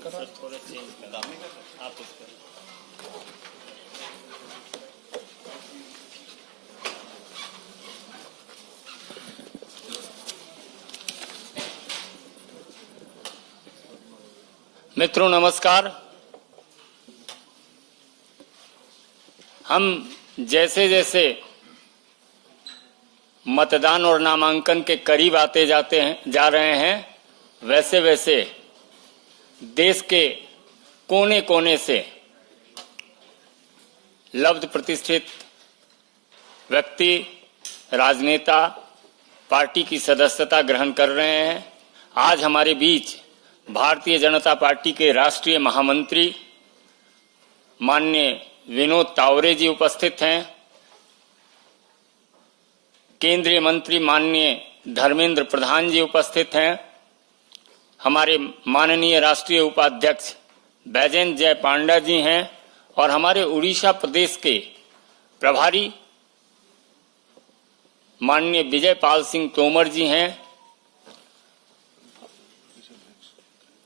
Sir थोड़ा change कर आप इसको। मित्रों नमस्कार। हम जैसे जैसे मतदान और नामांकन के करीब आते जा रहे हैं, वैसे वैसे देश के कोने कोने से लब्ध प्रतिष्ठित व्यक्ति, राजनेता पार्टी की सदस्यता ग्रहण कर रहे हैं। आज हमारे बीच भारतीय जनता पार्टी के राष्ट्रीय महामंत्री माननीय विनोद तावरे जी उपस्थित हैं। केंद्रीय मंत्री माननीय धर्मेंद्र प्रधान जी उपस्थित हैं। हमारे माननीय राष्ट्रीय उपाध्यक्ष बैजयंत जय पांडा जी हैं और हमारे उड़ीसा प्रदेश के प्रभारी माननीय विजय पाल सिंह तोमर जी हैं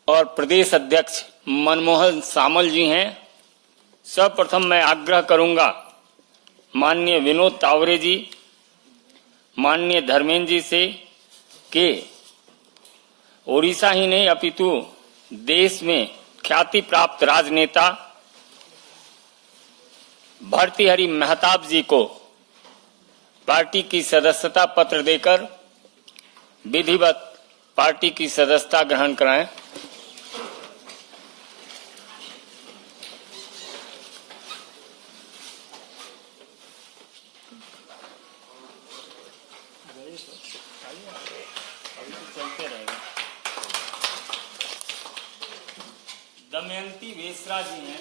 और प्रदेश अध्यक्ष मनमोहन सामल जी हैं। सर्वप्रथम मैं आग्रह करूंगा माननीय विनोद तावरे जी, माननीय धर्मेंद्र जी से कि ओडिशा ही नहीं अपितु देश में ख्याति प्राप्त राजनेता भर्तृहरि महताब जी को पार्टी की सदस्यता पत्र देकर विधिवत पार्टी की सदस्यता ग्रहण कराएं। दमयंती वेसरा जी हैं।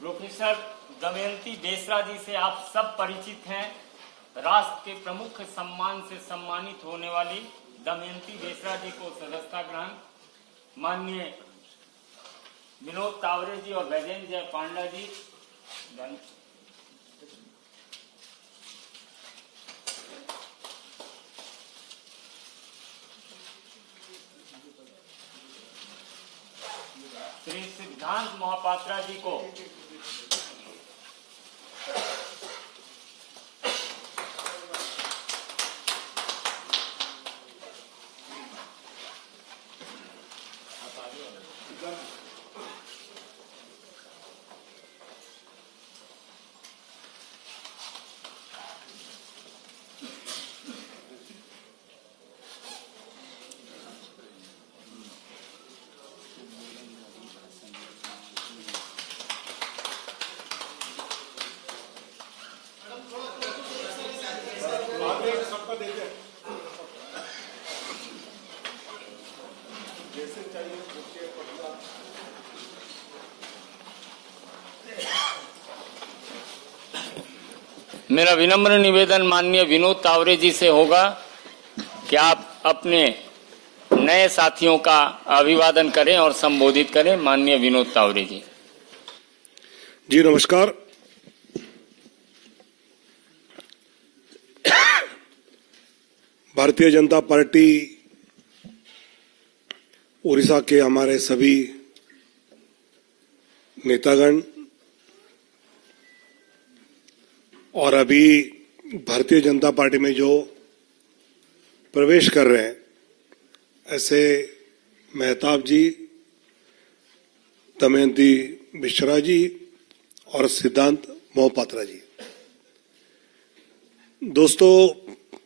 प्रोफेसर दमयंती वेसरा जी से आप सब परिचित हैं। राष्ट्र के प्रमुख सम्मान से सम्मानित होने वाली दमयंती वेसरा जी को सदस्यता ग्रहण माननीय विनोद तावरे जी और बैजयंत जय पांडा जी श्री सिद्धांत महापात्रा जी को मेरा विनम्र निवेदन माननीय विनोद तावरे जी से होगा कि आप अपने नए साथियों का अभिवादन करें और संबोधित करें। माननीय विनोद तावरे जी। जी नमस्कार। भारतीय जनता पार्टी उड़ीसा के हमारे सभी नेतागण और अभी भारतीय जनता पार्टी में जो प्रवेश कर रहे हैं, ऐसे महताब जी, दमयंती वेसरा जी और सिद्धांत महापात्रा जी। दोस्तों,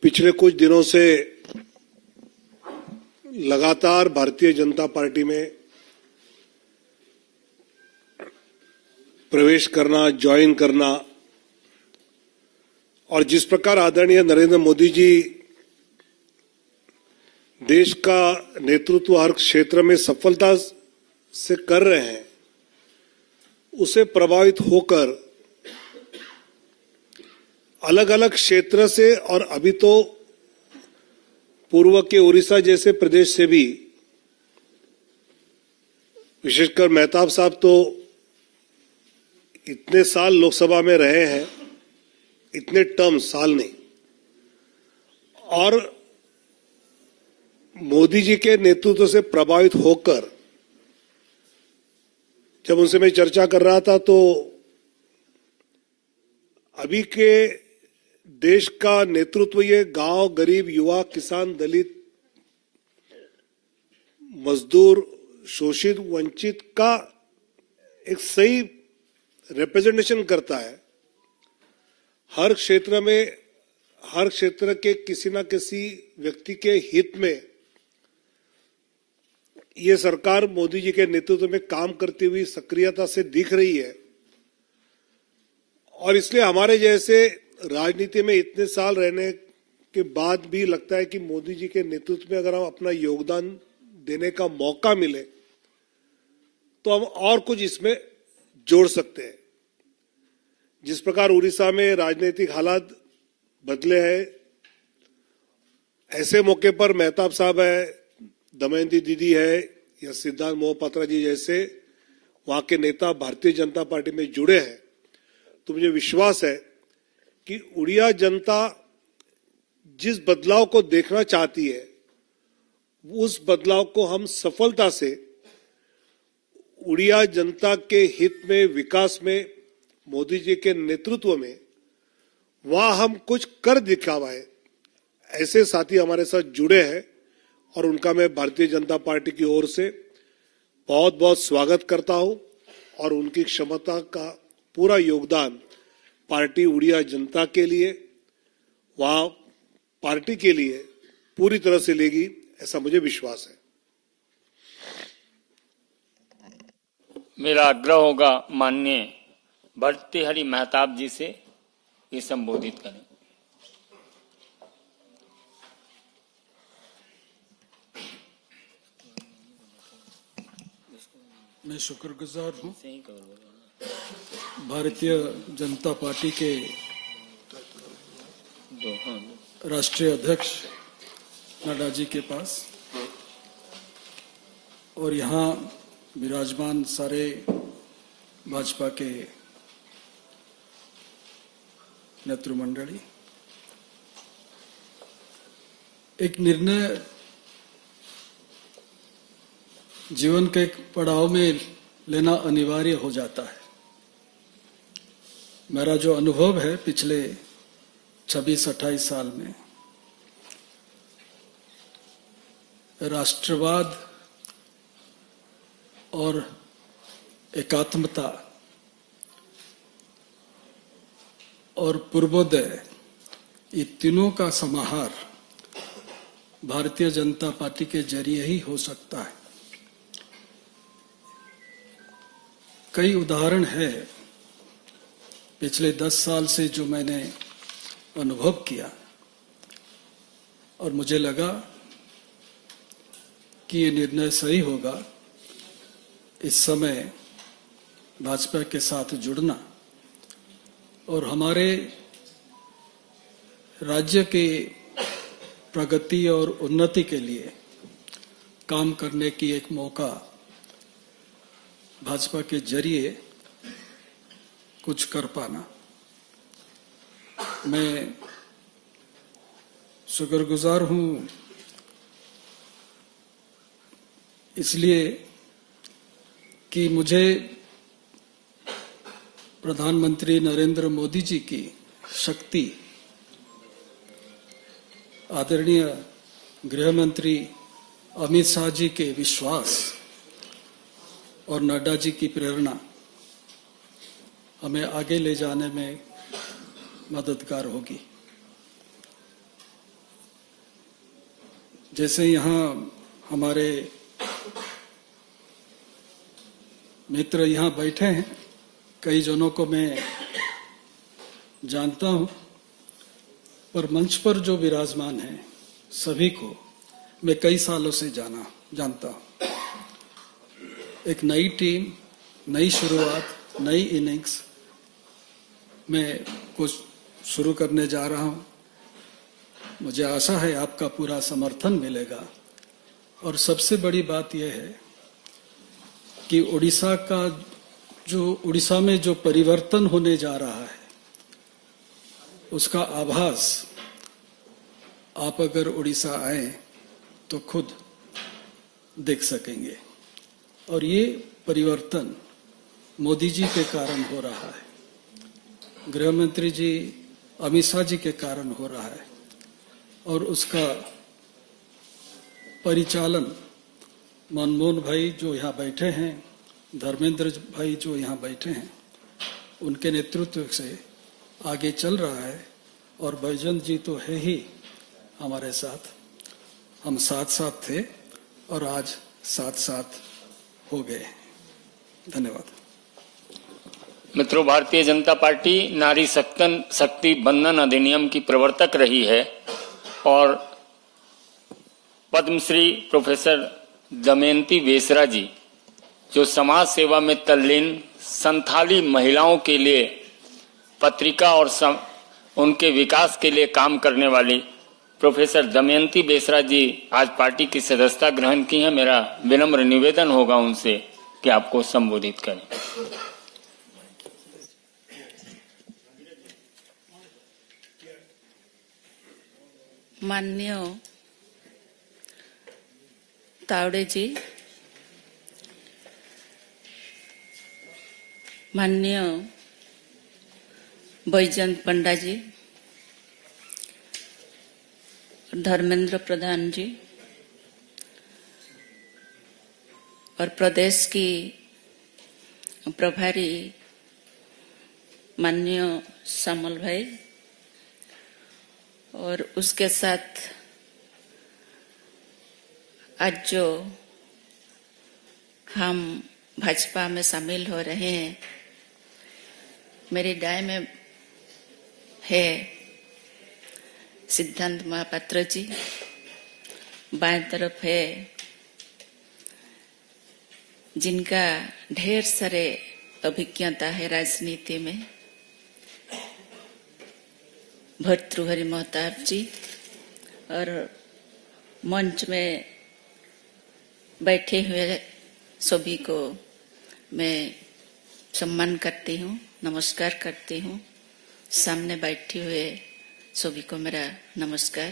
पिछले कुछ दिनों से लगातार भारतीय जनता पार्टी में प्रवेश करना, ज्वाइन करना और जिस प्रकार आदरणीय नरेंद्र मोदी जी देश का नेतृत्व हर क्षेत्र में सफलता से कर रहे हैं, उसे प्रभावित होकर अलग अलग क्षेत्र से और अभी तो पूर्व के उड़ीसा जैसे प्रदेश से भी विशेषकर मेहताब साहब तो इतने साल लोकसभा में रहे हैं, इतने टर्म, साल नहीं, और मोदी जी के नेतृत्व से प्रभावित होकर जब उनसे मैं चर्चा कर रहा था तो अभी के देश का नेतृत्व ये गांव, गरीब, युवा, किसान, दलित, मजदूर, शोषित, वंचित का एक सही रिप्रेजेंटेशन करता है। हर क्षेत्र में, हर क्षेत्र के किसी न किसी व्यक्ति के हित में ये सरकार मोदी जी के नेतृत्व में काम करती हुई सक्रियता से दिख रही है। और इसलिए हमारे जैसे राजनीति में इतने साल रहने के बाद भी लगता है कि मोदी जी के नेतृत्व में अगर हम अपना योगदान देने का मौका मिले तो हम और कुछ इसमें जोड़ सकते हैं। जिस प्रकार उड़ीसा में राजनीतिक हालात बदले हैं, ऐसे मौके पर मेहताब साहब है, दमयंती दीदी है या सिद्धार्थ मोहपात्रा जी जैसे वहां के नेता भारतीय जनता पार्टी में जुड़े हैं, तो मुझे विश्वास है कि उड़िया जनता जिस बदलाव को देखना चाहती है उस बदलाव को हम सफलता से उड़िया जनता के हित में, विकास में, मोदी जी के नेतृत्व में वहां हम कुछ कर दिखावाए। ऐसे साथी हमारे साथ जुड़े हैं और उनका मैं भारतीय जनता पार्टी की ओर से बहुत बहुत स्वागत करता हूं और उनकी क्षमता का पूरा योगदान पार्टी उड़िया जनता के लिए, वहां पार्टी के लिए पूरी तरह से लेगी, ऐसा मुझे विश्वास है। मेरा आग्रह होगा माननीय भर्तृहरि मेहताब जी से ये संबोधित करें। मैं शुक्रगुजार हूँ भारतीय जनता पार्टी के राष्ट्रीय अध्यक्ष नड्डा जी के पास और यहाँ विराजमान सारे भाजपा के नेतृमंडली। एक निर्णय जीवन के एक पड़ाव में लेना अनिवार्य हो जाता है। मेरा जो अनुभव है पिछले 26-28 साल में, राष्ट्रवाद और एकात्मता और पूर्वोदय, ये तीनों का समाहार भारतीय जनता पार्टी के जरिए ही हो सकता है। कई उदाहरण है पिछले 10 साल से जो मैंने अनुभव किया और मुझे लगा कि ये निर्णय सही होगा इस समय भाजपा के साथ जुड़ना और हमारे राज्य के प्रगति और उन्नति के लिए काम करने की एक मौका भाजपा के जरिए कुछ कर पाना। मैं शुक्रगुजार हूँ इसलिए कि मुझे प्रधानमंत्री नरेंद्र मोदी जी की शक्ति, आदरणीय गृह मंत्री अमित शाह जी के विश्वास और नड्डा जी की प्रेरणा हमें आगे ले जाने में मददगार होगी। जैसे यहाँ हमारे मित्र यहाँ बैठे हैं, कई जनों को मैं जानता हूँ, पर मंच पर जो विराजमान हैं सभी को मैं कई सालों से जानता हूँ। एक नई टीम, नई शुरुआत, नई इनिंग्स में कुछ शुरू करने जा रहा हूँ। मुझे आशा है आपका पूरा समर्थन मिलेगा और सबसे बड़ी बात यह है कि उड़ीसा में जो परिवर्तन होने जा रहा है उसका आभास आप अगर उड़ीसा आए तो खुद देख सकेंगे। और ये परिवर्तन मोदी जी के कारण हो रहा है, गृह मंत्री जी अमित शाह जी के कारण हो रहा है, और उसका परिचालन मनमोहन भाई जो यहाँ बैठे हैं, धर्मेंद्र भाई जो यहाँ बैठे हैं, उनके नेतृत्व से आगे चल रहा है। और बैजंत जी तो है ही हमारे साथ, हम साथ साथ थे और आज साथ साथ हो गए। धन्यवाद। मित्रों, भारतीय जनता पार्टी नारी शक्ति बंधन अधिनियम की प्रवर्तक रही है और पद्मश्री प्रोफेसर दमयंती बेसरा जी जो समाज सेवा में तल्लीन संथाली महिलाओं के लिए पत्रिका और उनके विकास के लिए काम करने वाली प्रोफेसर दमयंती बेसरा जी आज पार्टी की सदस्यता ग्रहण की है। मेरा विनम्र निवेदन होगा उनसे कि आपको संबोधित करें। माननीय तावड़े जी, माननीय बैजंत पंडा जी, धर्मेंद्र प्रधान जी और प्रदेश की प्रभारी माननीय श्यामल भाई और उसके साथ आज जो हम भाजपा में शामिल हो रहे हैं, मेरी दाएं में है सिद्धांत महापात्र जी, बाएं तरफ है जिनका ढेर सारे अभिज्ञता है राजनीति में, भर्तृहरि महताब जी, और मंच में बैठे हुए सभी को मैं सम्मान करती हूँ, नमस्कार करती हूँ। सामने बैठे हुए सभी को मेरा नमस्कार।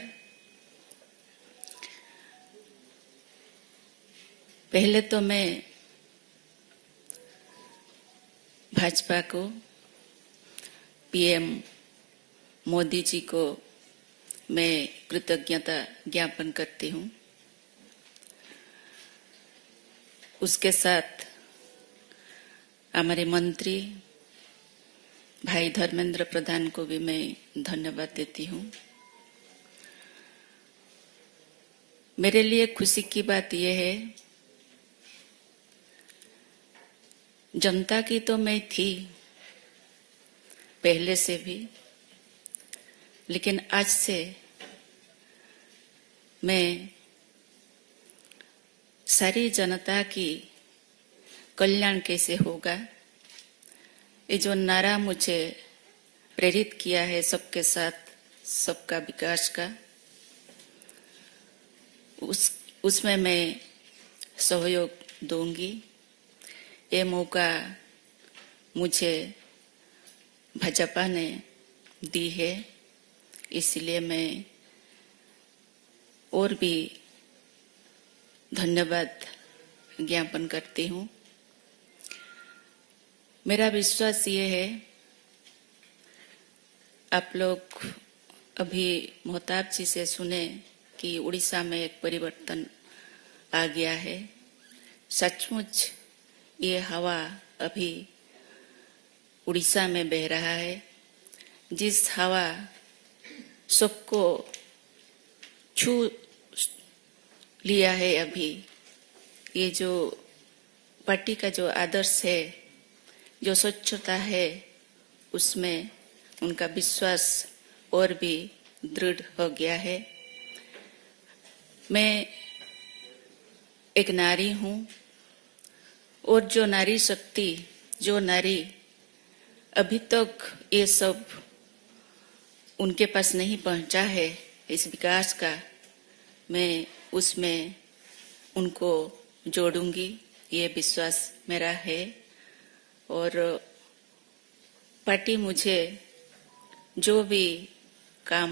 पहले तो मैं भाजपा को, पीएम मोदी जी को मैं कृतज्ञता ज्ञापन करती हूँ। उसके साथ हमारे मंत्री भाई धर्मेंद्र प्रधान को भी मैं धन्यवाद देती हूँ। मेरे लिए खुशी की बात यह है, जनता की तो मैं थी पहले से भी, लेकिन आज से मैं सारी जनता की कल्याण कैसे होगा, ये जो नारा मुझे प्रेरित किया है सबके साथ सबका विकास का, उसमें मैं सहयोग दूंगी। ये मौका मुझे भाजपा ने दी है, इसलिए मैं और भी धन्यवाद ज्ञापन करती हूँ। मेरा विश्वास ये है, आप लोग अभी महताब जी से सुने कि उड़ीसा में एक परिवर्तन आ गया है। सचमुच ये हवा अभी उड़ीसा में बह रहा है, जिस हवा सबको छू लिया है। अभी ये जो पार्टी का जो आदर्श है, जो स्वच्छता है, उसमें उनका विश्वास और भी दृढ़ हो गया है। मैं एक नारी हूँ और जो नारी शक्ति, जो नारी अभी तक ये सब उनके पास नहीं पहुंचा है, इस विकास का, मैं उसमें उनको जोड़ूंगी ये विश्वास मेरा है और पार्टी मुझे जो भी काम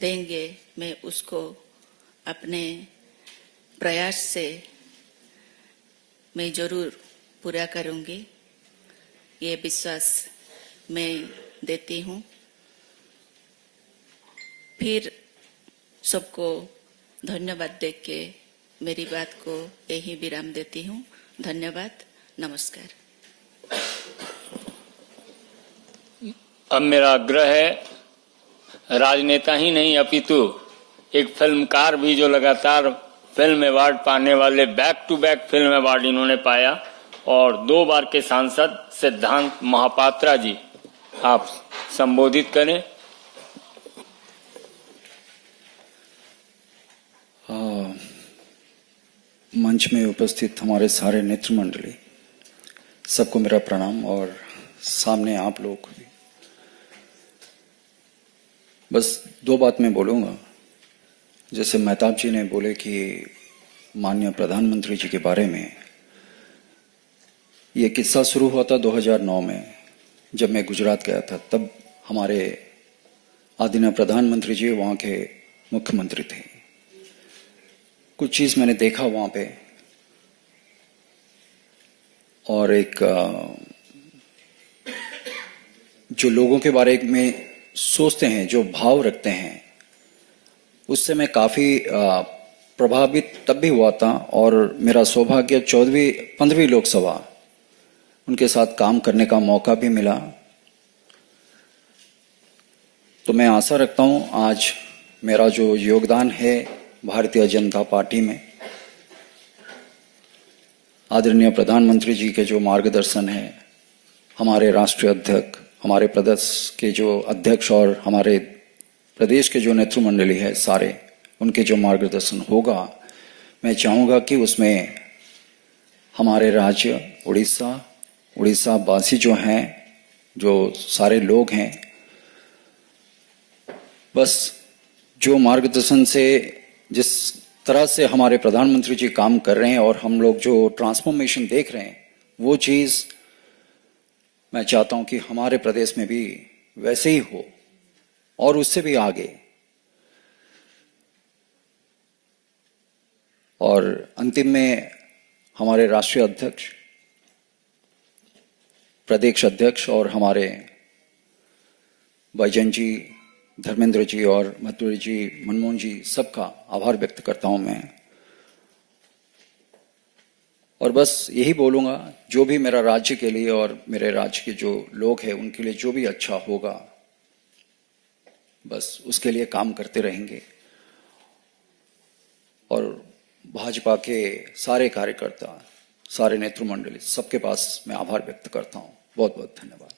देंगे मैं उसको अपने प्रयास से मैं जरूर पूरा करूंगी, ये विश्वास मैं देती हूँ। फिर सबको धन्यवाद देके मेरी बात को यही विराम देती हूँ। धन्यवाद, नमस्कार। अब मेरा आग्रह है, राजनेता ही नहीं अपितु एक फिल्मकार भी जो लगातार फिल्म अवार्ड पाने वाले, back to back film award इन्होंने पाया, और 2 बार के सांसद सिद्धांत महापात्रा जी, आप संबोधित करें। मंच में उपस्थित हमारे सारे नेतृ मंडली, सबको मेरा प्रणाम, और सामने आप लोग भी। बस 2 बात मैं बोलूँगा। जैसे मेहताब जी ने बोले कि माननीय प्रधानमंत्री जी के बारे में, ये किस्सा शुरू हुआ था 2009 में, जब मैं गुजरात गया था। तब हमारे आदरणीय प्रधानमंत्री जी वहाँ के मुख्यमंत्री थे। कुछ चीज़ मैंने देखा वहाँ पे, और एक जो लोगों के बारे में सोचते हैं, जो भाव रखते हैं, उससे मैं काफ़ी प्रभावित तब भी हुआ था। और मेरा सौभाग्य 15वीं लोकसभा उनके साथ काम करने का मौका भी मिला। तो मैं आशा रखता हूँ आज मेरा जो योगदान है भारतीय जनता पार्टी में, आदरणीय प्रधानमंत्री जी के जो मार्गदर्शन है, हमारे राष्ट्रीय अध्यक्ष, हमारे प्रदेश के जो अध्यक्ष और हमारे प्रदेश के जो नेतृ मंडली है सारे, उनके जो मार्गदर्शन होगा, मैं चाहूँगा कि उसमें हमारे राज्य उड़ीसा वासी जो हैं, जो सारे लोग हैं, बस जो मार्गदर्शन से, जिस तरह से हमारे प्रधानमंत्री जी काम कर रहे हैं और हम लोग जो ट्रांसफॉर्मेशन देख रहे हैं, वो चीज़ मैं चाहता हूं कि हमारे प्रदेश में भी वैसे ही हो और उससे भी आगे। और अंतिम में हमारे राष्ट्रीय अध्यक्ष, प्रदेश अध्यक्ष और हमारे बैजन जी, धर्मेंद्र जी और मथुरी जी, मनमोहन जी, सबका आभार व्यक्त करता हूं मैं। और बस यही बोलूँगा, जो भी मेरा राज्य के लिए और मेरे राज्य के जो लोग हैं उनके लिए जो भी अच्छा होगा, बस उसके लिए काम करते रहेंगे। और भाजपा के सारे कार्यकर्ता, सारे नेतृ मंडली, सबके पास मैं आभार व्यक्त करता हूँ। बहुत बहुत धन्यवाद।